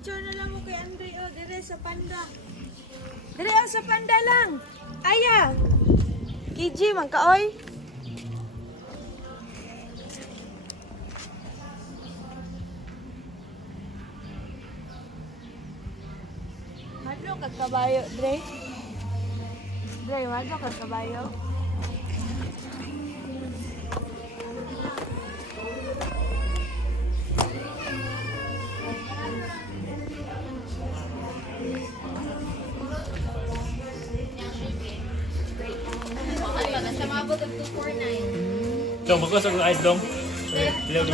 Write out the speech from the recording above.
Picture na lang mo kay Andre o dire sa panda. Dire o sa panda lang. Aya. Kiji man ka oy. Madlo ka kabayo, Dre. Dre, madlo ka kabayo. Sa mga butog 249. Dong, magkasag ng ice dong. Ilaw,